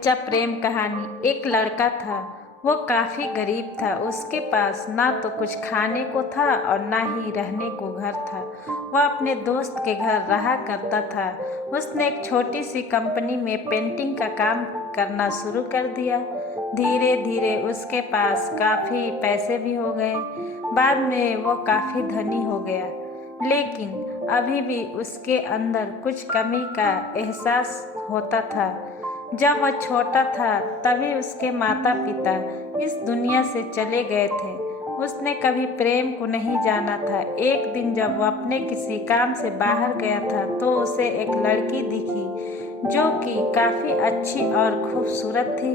सच्चा प्रेम कहानी। एक लड़का था, वो काफ़ी गरीब था। उसके पास ना तो कुछ खाने को था और ना ही रहने को घर था। वह अपने दोस्त के घर रहा करता था। उसने एक छोटी सी कंपनी में पेंटिंग का काम करना शुरू कर दिया। धीरे धीरे उसके पास काफ़ी पैसे भी हो गए। बाद में वो काफ़ी धनी हो गया, लेकिन अभी भी उसके अंदर कुछ कमी का एहसास होता था। जब वह छोटा था तभी उसके माता पिता इस दुनिया से चले गए थे। उसने कभी प्रेम को नहीं जाना था। एक दिन जब वह अपने किसी काम से बाहर गया था तो उसे एक लड़की दिखी जो कि काफ़ी अच्छी और खूबसूरत थी।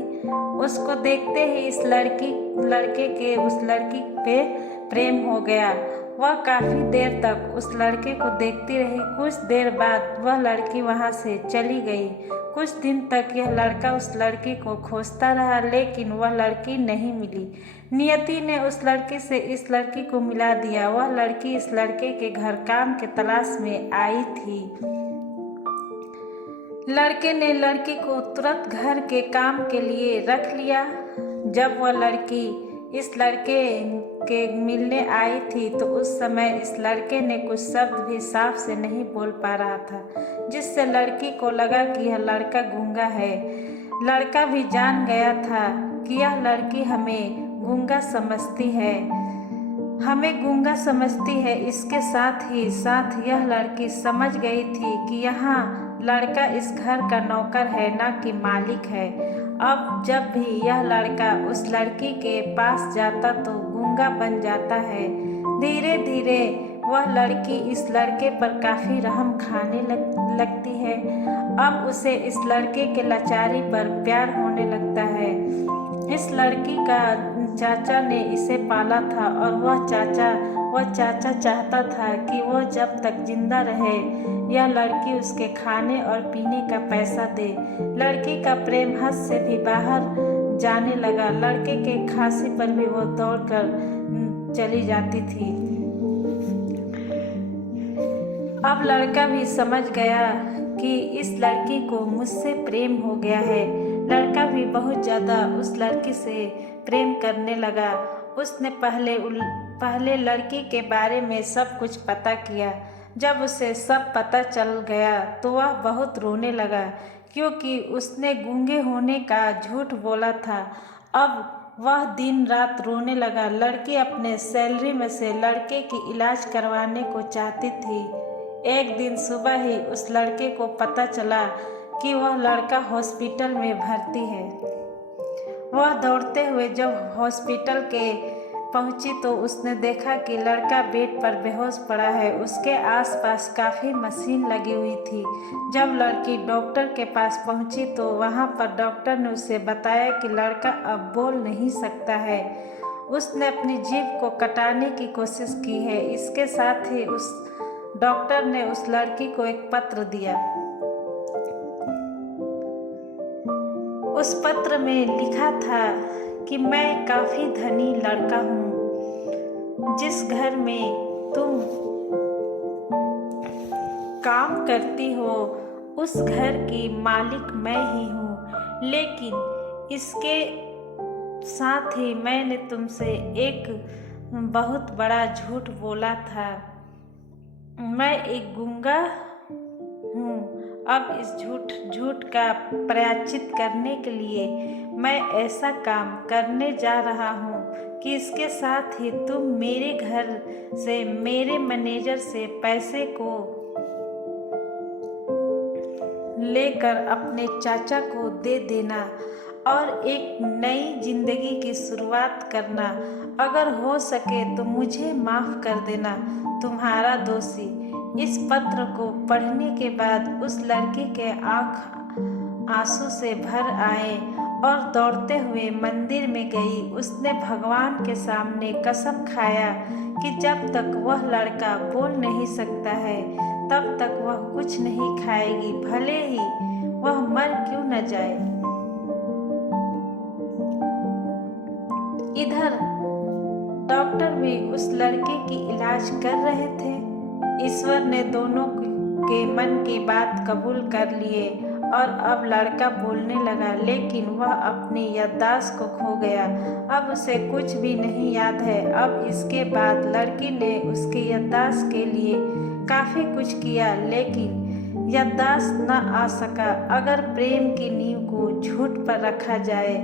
उसको देखते ही इस लड़के के उस लड़की पे प्रेम हो गया। वह काफ़ी देर तक उस लड़के को देखती रही। कुछ देर बाद वह लड़की वहाँ से चली गई। कुछ दिन तक यह लड़का उस लड़की को खोजता रहा, लेकिन वह लड़की नहीं मिली। नियति ने उस लड़के से इस लड़की को मिला दिया। वह लड़की इस लड़के के घर काम के तलाश में आई थी। लड़के ने लड़की को तुरंत घर के काम के लिए रख लिया। जब वह लड़की इस लड़के के मिलने आई थी तो उस समय इस लड़के ने कुछ शब्द भी साफ से नहीं बोल पा रहा था, जिससे लड़की को लगा कि यह लड़का गूंगा है। लड़का भी जान गया था कि यह लड़की हमें गूंगा समझती है। इसके साथ ही साथ यह लड़की समझ गई थी कि यहाँ लड़का इस घर का नौकर है, ना कि मालिक है। अब जब भी यह लड़का उस लड़की के पास जाता तो गूंगा बन जाता है। धीरे धीरे वह लड़की इस लड़के पर काफ़ी रहम खाने लगती है। अब उसे इस लड़के के लाचारी पर प्यार होने लगता है। इस लड़की का चाचा ने इसे पाला था और वह चाचा चाहता था कि वह जब तक जिंदा रहे यह लड़की उसके खाने और पीने का पैसा दे। लड़की का प्रेम हद से भी बाहर जाने लगा। लड़के के खांसी पर भी वो दौड़कर चली जाती थी। अब लड़का भी समझ गया कि इस लड़की को मुझसे प्रेम हो गया है। लड़का भी बहुत ज़्यादा उस लड़की से प्रेम करने लगा। उसने पहले लड़की के बारे में सब कुछ पता किया। जब उसे सब पता चल गया तो वह बहुत रोने लगा, क्योंकि उसने गूंगे होने का झूठ बोला था। अब वह दिन रात रोने लगा। लड़की अपने सैलरी में से लड़के की इलाज करवाने को चाहती थी। एक दिन सुबह ही उस लड़के को पता चला कि वह लड़का हॉस्पिटल में भर्ती है। वह दौड़ते हुए जब हॉस्पिटल के पहुंची तो उसने देखा कि लड़का बेड पर बेहोश पड़ा है। उसके आसपास काफ़ी मशीन लगी हुई थी। जब लड़की डॉक्टर के पास पहुंची तो वहां पर डॉक्टर ने उसे बताया कि लड़का अब बोल नहीं सकता है। उसने अपनी जीभ को कटाने की कोशिश की है। इसके साथ ही उस डॉक्टर ने उस लड़की को एक पत्र दिया। उस पत्र में लिखा था कि मैं काफ़ी धनी लड़का हूँ। जिस घर में तुम काम करती हो उस घर की मालिक मैं ही हूँ, लेकिन इसके साथ ही मैंने तुमसे एक बहुत बड़ा झूठ बोला था। मैं एक गूंगा हूँ। अब इस झूठ का प्रायश्चित करने के लिए मैं ऐसा काम करने जा रहा हूँ कि इसके साथ ही तुम मेरे घर से मेरे मैनेजर से पैसे को लेकर अपने चाचा को दे देना और एक नई जिंदगी की शुरुआत करना। अगर हो सके तो मुझे माफ़ कर देना, तुम्हारा दोषी। इस पत्र को पढ़ने के बाद उस लड़की के आंख आंसू से भर आए और दौड़ते हुए मंदिर में गई। उसने भगवान के सामने कसम खाया कि जब तक वह लड़का बोल नहीं सकता है तब तक वह कुछ नहीं खाएगी, भले ही वह मर क्यों न जाए। इधर डॉक्टर भी उस लड़के की इलाज कर रहे थे। ईश्वर ने दोनों के मन की बात कबूल कर लिए और अब लड़का बोलने लगा, लेकिन वह अपनी याददाश्त को खो गया। अब उसे कुछ भी नहीं याद है। अब इसके बाद लड़की ने उसकी याददाश्त के लिए काफ़ी कुछ किया, लेकिन याददाश्त न आ सका। अगर प्रेम की नींव को झूठ पर रखा जाए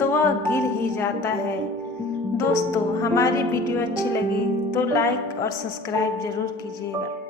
तो वह गिर ही जाता है। दोस्तों, हमारी वीडियो अच्छी लगी तो लाइक और सब्सक्राइब ज़रूर कीजिएगा।